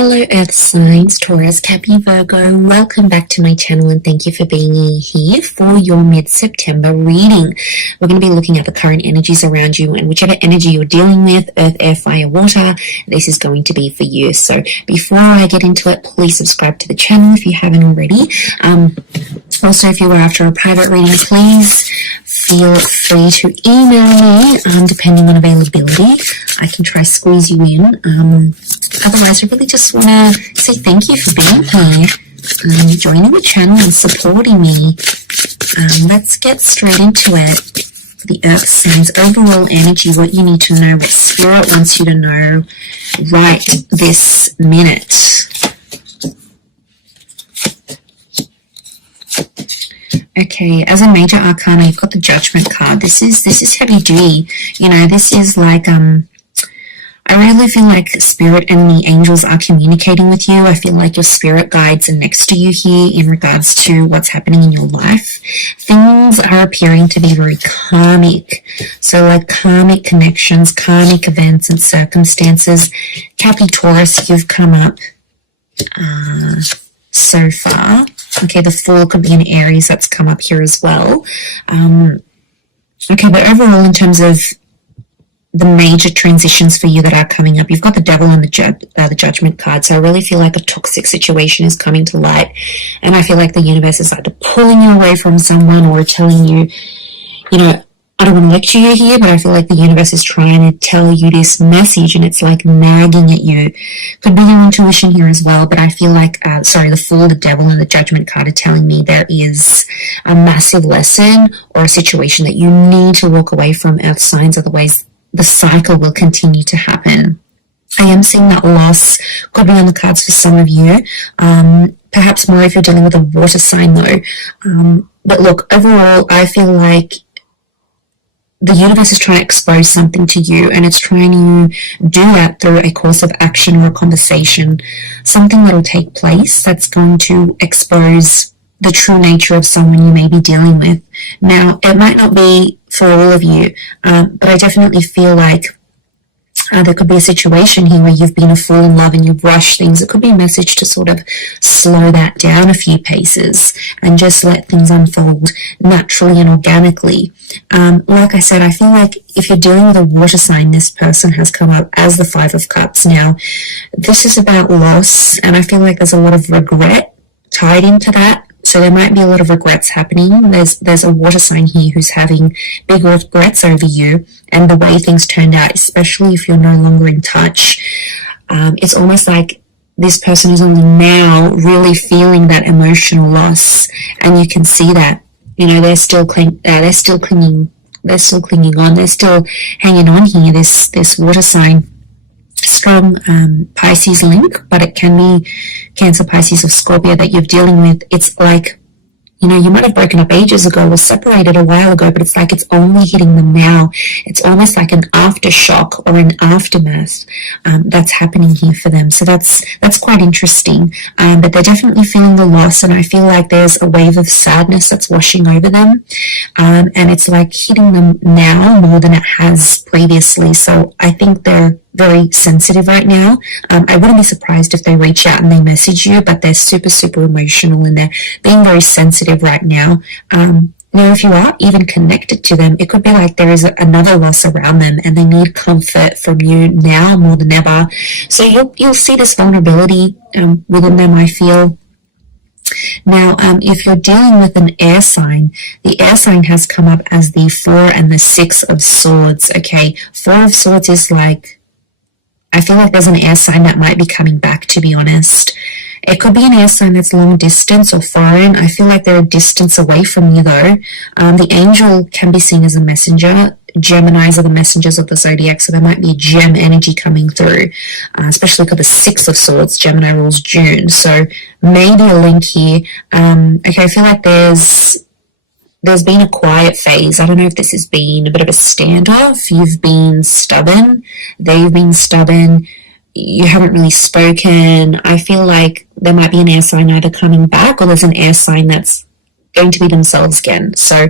Hello Earth signs, Taurus, Capricorn, Virgo. Welcome back to my channel and thank you for being here for your mid-September reading. We're going to be looking at the current energies around you and whichever energy you're dealing with, earth, air, fire, water, this is going to be for you. So before I get into it, please subscribe to the channel if you haven't already. Also, if you were after a private reading, please feel free to email me, depending on availability. I can try squeeze you in. Otherwise, I really just want to say thank you for being here, joining the channel and supporting me. Let's get straight into it. The Earth signs, overall energy, what you need to know, what Spirit wants you to know right this minute. Okay, as a major arcana, you've got the Judgment card. This is heavy duty. You know, this is like I really feel like Spirit and the angels are communicating with you. I feel like your spirit guides are next to you here in regards to what's happening in your life. Things are appearing to be very karmic. So like karmic connections, karmic events and circumstances. Capricorn, Taurus, you've come up so far. Okay, the Fool could be an Aries that's come up here as well. Okay, but overall in terms of the major transitions for you that are coming up, you've got the Devil and the Judgment card. So I really feel like a toxic situation is coming to light, and I feel like the universe is either pulling you away from someone or telling you, you know, I don't want to lecture you here, but I feel like the universe is trying to tell you this message and it's like nagging at you. Could be your intuition here as well, but I feel like, the Fool, the Devil, and the Judgment card are telling me there is a massive lesson or a situation that you need to walk away from, Earth signs, otherwise the cycle will continue to happen. I am seeing that loss could be on the cards for some of you, perhaps more if you're dealing with a water sign though. But look, overall, I feel like the universe is trying to expose something to you, and it's trying to do that through a course of action or a conversation, something that will take place that's going to expose the true nature of someone you may be dealing with. Now, it might not be for all of you, but I definitely feel like there could be a situation here where you've been a fool in love and you've rushed things. It could be a message to sort of slow that down a few paces and just let things unfold naturally and organically. Like I said, I feel like if you're dealing with a water sign, this person has come up as the Five of Cups. Now, this is about loss, and I feel like there's a lot of regret tied into that. So there might be a lot of regrets happening. There's a water sign here who's having big regrets over you and the way things turned out, especially if you're no longer in touch. It's almost like this person is only now really feeling that emotional loss, and you can see that. You know, they're still clinging on, they're still hanging on here. This water sign. Strong Pisces link, but it can be Cancer, Pisces, or Scorpio that you're dealing with. It's like, you know, you might have broken up ages ago or separated a while ago, but it's like it's only hitting them now. It's almost like an aftershock or an aftermath that's happening here for them. So that's quite interesting. But they're definitely feeling the loss, and I feel like there's a wave of sadness that's washing over them. And it's like hitting them now more than it has previously. So I think they're very sensitive right now. I wouldn't be surprised if they reach out and they message you, but they're super, super emotional and they're being very sensitive right now. Now, if you are even connected to them, it could be like there is another loss around them and they need comfort from you now more than ever. So you'll see this vulnerability within them, I feel. Now, if you're dealing with an air sign, the air sign has come up as the Four and the Six of Swords. Okay, Four of Swords is like, I feel like there's an air sign that might be coming back, to be honest. It could be an air sign that's long distance or foreign. I feel like they're a distance away from you, though. The angel can be seen as a messenger. Geminis are the messengers of the zodiac, so there might be a gem energy coming through, especially for the Six of Swords. Gemini rules June, so maybe a link here. Okay, I feel like there's been a quiet phase. I don't know if this has been a bit of a standoff. You've been stubborn. They've been stubborn. You haven't really spoken. I feel like there might be an air sign either coming back or there's an air sign that's going to be themselves again. So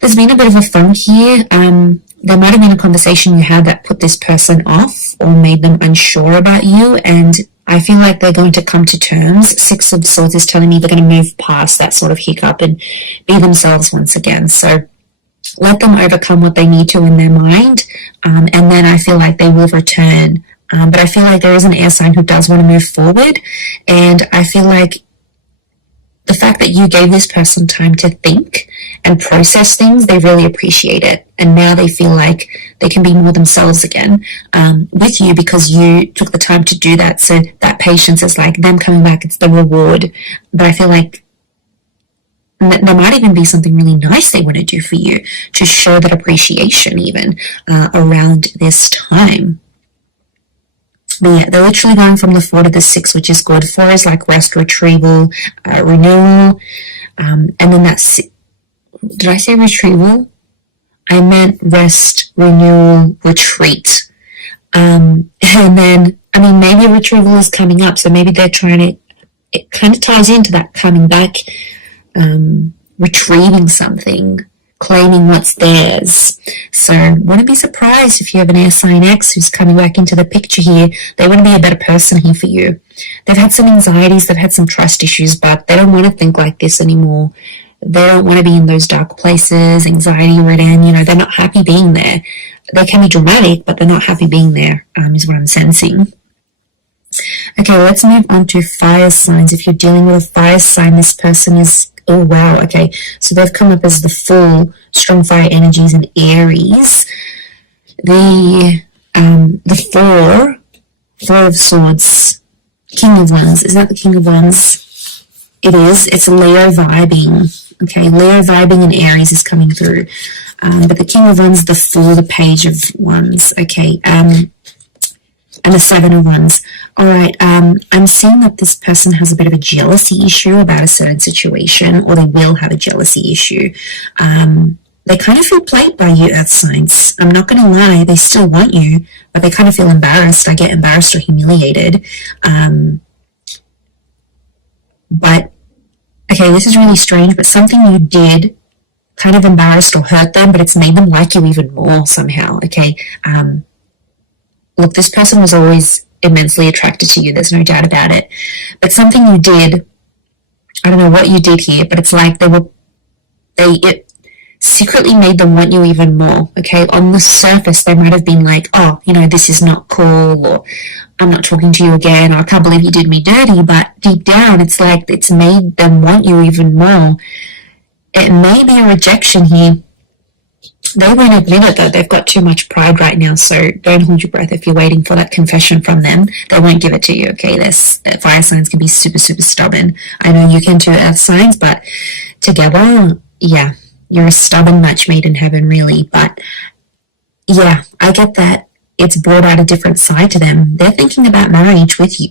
there's been a bit of a funk here. There might have been a conversation you had that put this person off or made them unsure about you, and I feel like they're going to come to terms. Six of Swords is telling me they're going to move past that sort of hiccup and be themselves once again. So let them overcome what they need to in their mind, and then I feel like they will return. But I feel like there is an air sign who does want to move forward, and I feel like the fact that you gave this person time to think and process things, they really appreciate it. And now they feel like they can be more themselves again with you because you took the time to do that. So that patience is like them coming back, it's the reward. But I feel like there might even be something really nice they want to do for you to show that appreciation even around this time. But yeah, they're literally going from the 4 to the 6, which is good. 4 is like rest, retrieval, renewal. And then that's, did I say retrieval? I meant rest, renewal, retreat. And then, I mean, maybe a retrieval is coming up. So maybe they're trying to, it kind of ties into that coming back, retrieving something, claiming what's theirs. So wouldn't be surprised if you have an air sign X who's coming back into the picture here. They want to be a better person here for you. They've had some anxieties, they've had some trust issues, but they don't want to think like this anymore. They don't want to be in those dark places, anxiety ridden, they're not happy being there. They can be dramatic, but they're not happy being there, is what I'm sensing. Okay, let's move on to fire signs. If you're dealing with a fire sign, this person is, oh wow, okay, so they've come up as the Fool, strong fire energies, and Aries. The Four of Swords, King of Wands. Is that the King of Wands? It is. It's a Leo vibing. Okay, Leo vibing and Aries is coming through. But the King of Wands, the Fool, the Page of Wands. Okay, and the 7 of Wands. All right, I'm seeing that this person has a bit of a jealousy issue about a certain situation, or they will have a jealousy issue. They kind of feel played by you, Earth signs. I'm not going to lie, they still want you, but they kind of feel embarrassed. I get embarrassed or humiliated. But, okay, this is really strange, but something you did kind of embarrassed or hurt them, but it's made them like you even more somehow, okay? Look, this person was always immensely attracted to you. There's no doubt about it. But something you did, I don't know what you did here, but it's like it secretly made them want you even more, okay? On the surface, they might have been like, oh, this is not cool, or I'm not talking to you again, or I can't believe you did me dirty, but deep down, it's like it's made them want you even more. It may be a rejection here. They won't admit it, though. They've got too much pride right now, so don't hold your breath if you're waiting for that confession from them. They won't give it to you, okay? Fire signs can be super, super stubborn. I know you can too, Earth signs, but together, yeah, you're a stubborn match made in heaven, really. But, yeah, I get that it's brought out a different side to them. They're thinking about marriage with you.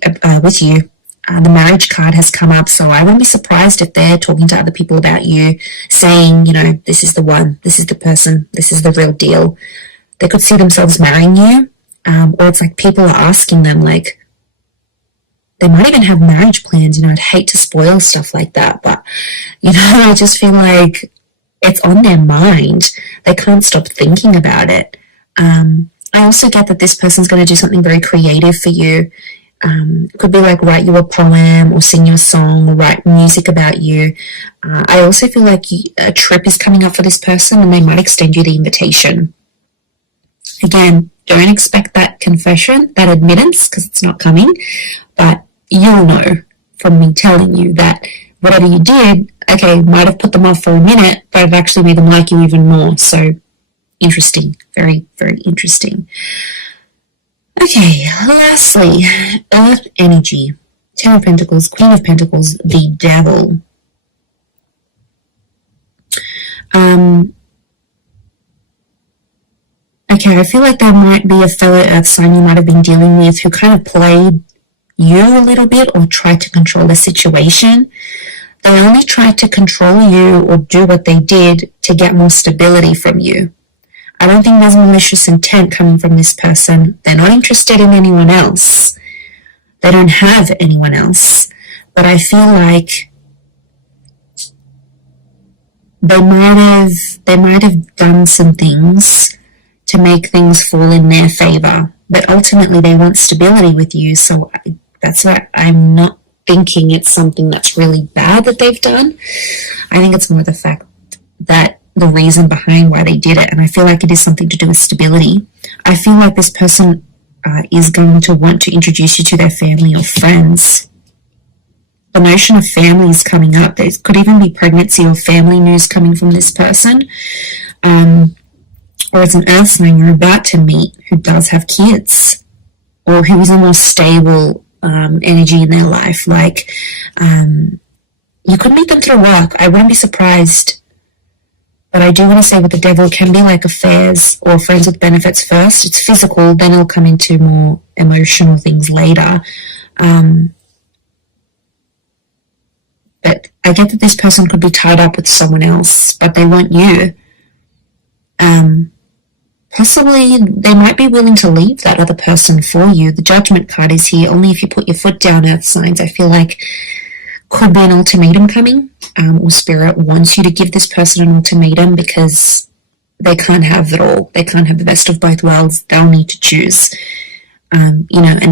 The marriage card has come up, so I won't be surprised if they're talking to other people about you, saying, this is the one, this is the person, this is the real deal. They could see themselves marrying you, or it's like people are asking them, like, they might even have marriage plans. I'd hate to spoil stuff like that, but, I just feel like it's on their mind. They can't stop thinking about it. I also get that this person's going to do something very creative for you. Could be like write you a poem or sing you a song or write music about you. I also feel like a trip is coming up for this person, and they might extend you the invitation. Again, don't expect that confession, that admittance, because it's not coming, but you'll know from me telling you that whatever you did, okay, might have put them off for a minute, but it actually made them like you even more. So interesting, very, very interesting. Okay, lastly, Earth energy, 10 of Pentacles, Queen of Pentacles, the Devil. Okay, I feel like there might be a fellow Earth sign you might have been dealing with who kind of played you a little bit or tried to control the situation. They only tried to control you or do what they did to get more stability from you. I don't think there's malicious intent coming from this person. They're not interested in anyone else. They don't have anyone else. But I feel like they might have done some things to make things fall in their favor. But ultimately they want stability with you. So That's why I'm not thinking it's something that's really bad that they've done. I think it's more the fact that the reason behind why they did it, and I feel like it is something to do with stability. I feel like this person is going to want to introduce you to their family or friends. The notion of family is coming up. There could even be pregnancy or family news coming from this person. Or it's an earth sign you're about to meet who does have kids, or who is a more stable energy in their life. Like, you could meet them through work. I wouldn't be surprised. But I do want to say with the devil, can be like affairs or friends with benefits first. It's physical, then it'll come into more emotional things later. But I get that this person could be tied up with someone else, but they want you. Possibly they might be willing to leave that other person for you. The Judgment card is here. Only if you put your foot down, earth signs. I feel like could be an ultimatum coming, or spirit wants you to give this person an ultimatum because they can't have it all. They can't have the best of both worlds. They'll need to choose. And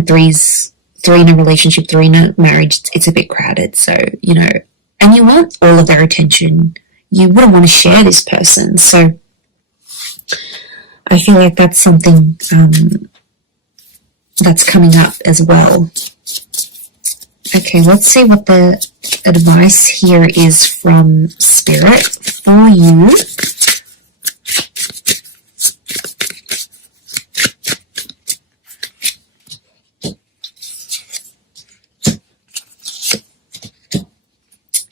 three in a relationship, three in a marriage, it's a bit crowded. So, and you want all of their attention. You wouldn't want to share this person. So I feel like that's something that's coming up as well. Okay, let's see what the advice here is from Spirit for you.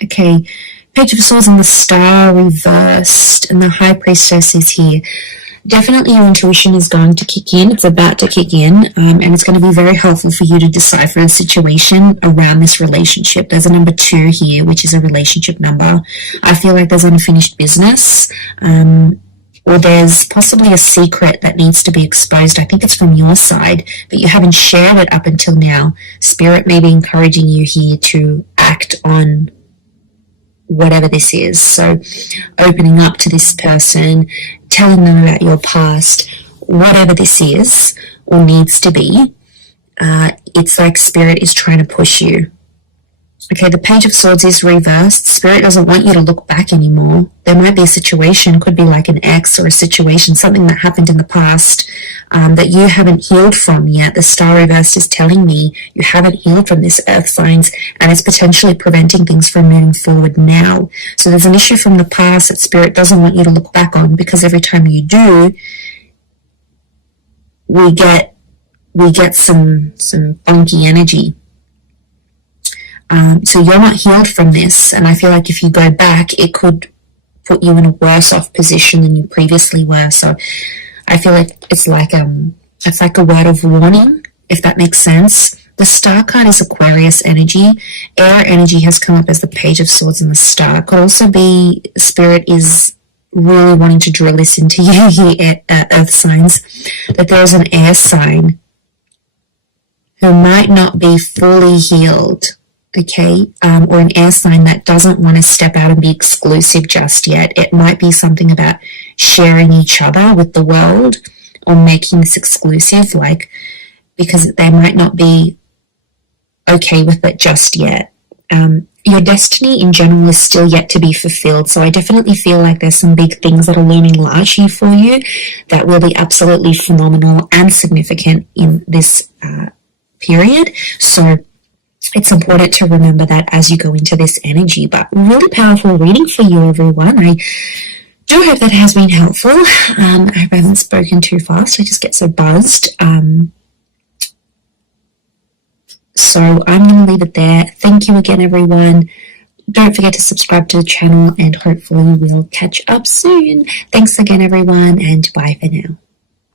Okay, Page of Swords and the Star reversed, and the High Priestess is here. Definitely your intuition is going to kick in. It's about to kick in, and it's going to be very helpful for you to decipher the situation around this relationship. There's a number 2 here, which is a relationship number. I feel like there's unfinished business, or there's possibly a secret that needs to be exposed. I think it's from your side, but you haven't shared it up until now. Spirit may be encouraging you here to act on whatever this is. So opening up to this person, telling them about your past, whatever this is or needs to be, it's like Spirit is trying to push you. Okay, the Page of Swords is reversed. Spirit doesn't want you to look back anymore. There might be a situation, could be like an ex or a situation, something that happened in the past that you haven't healed from yet. The Star reversed is telling me you haven't healed from this, earth signs, and it's potentially preventing things from moving forward now. So there's an issue from the past that Spirit doesn't want you to look back on, because every time you do, we get some funky energy. So you're not healed from this, and I feel like if you go back, it could put you in a worse off position than you previously were. So I feel like it's like a word of warning, if that makes sense. The Star card is Aquarius energy. Air energy has come up as the Page of Swords and the Star. Could also be Spirit is really wanting to drill this into you here, earth signs, that there's an air sign who might not be fully healed. Okay, or an air sign that doesn't want to step out and be exclusive just yet. It might be something about sharing each other with the world or making this exclusive, like, because they might not be okay with it just yet. Your destiny in general is still yet to be fulfilled, so I definitely feel like there's some big things that are looming large here for you that will be absolutely phenomenal and significant in this period. So it's important to remember that as you go into this energy. But really powerful reading for you, everyone. I do hope that has been helpful. I hope I haven't spoken too fast. I just get so buzzed. So I'm going to leave it there. Thank you again, everyone. Don't forget to subscribe to the channel, and hopefully we'll catch up soon. Thanks again, everyone, and bye for now.